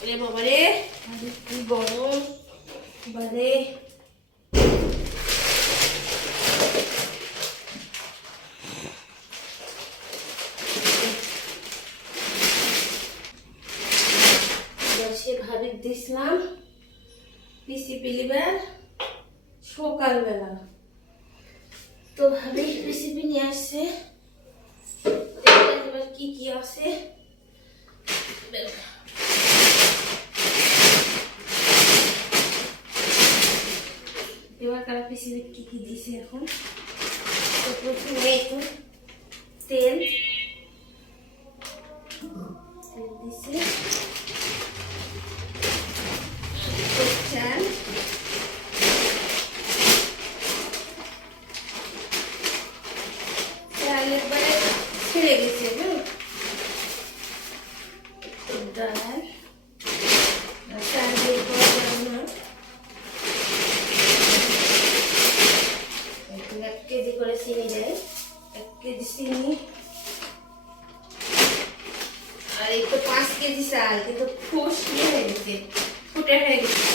ওরে বাবারে, কি গরম বারে। ভাবি দিছিলাম পিসি পিলিবার সকালবেলা, তো ভাবি রেসিপি নিয়ে আসছে। এবার কি কি আছে এবার কারা পিসি কি কি দিছে এখন। তো প্রথমে একটু তেল দিছে, চাল, চাল একবারে ছেড়ে গেছে, ডাল, চাল দিয়ে না 1 কেজি করে চিনি দেয়, 1 কেজি চিনি। আর এই তো 5 কেজি চাল, কিন্তু ফুস হয়ে গেছে, ফুটে হয়ে গেছে।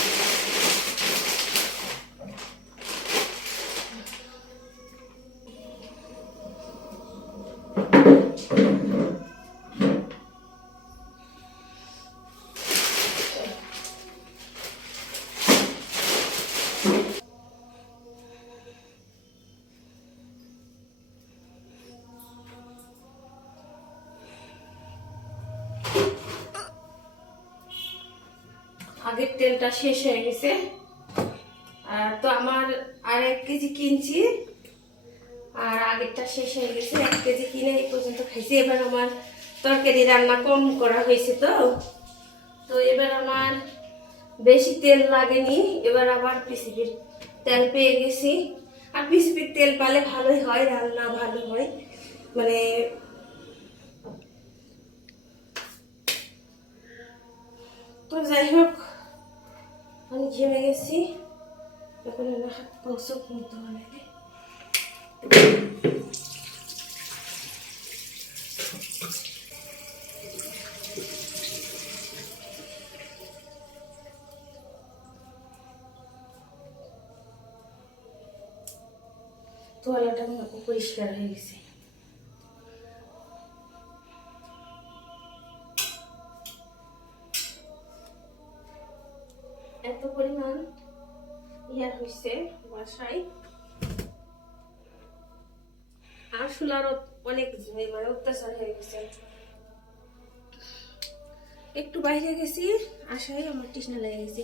আগের তেলটা শেষ হয়ে গেছে, আর তো আমার আর 1 কেজি কিনছি, আর আগেরটা শেষ হয়ে গেছে। 1 কেজি কিনে এই পর্যন্ত খাইছি। এবার আমার তরকারি রান্না কম করা হয়েছে, তো এবার আমার বেশি তেল লাগেনি। এবার আবার পিসিপির তেল পেয়ে গেছি, আর পিসিপির তেল পালে ভালোই হয়, রান্না ভালো হয়। মানে তো যাই হোক, আমি ঘেমে গেছি, এখন আমার হাত পাও চোখ মতো অনেকে। তোয়ালাটা পরিষ্কার হয়ে গেছে। এত পরিমাণ ইয়ার হয়েছে বাসায়, আর শুলার অনেক মানে অত্যাচার হয়ে গেছে। একটু বাইরে গেছি, আসায় আমার তৃষ্ণা লেগে গেছে।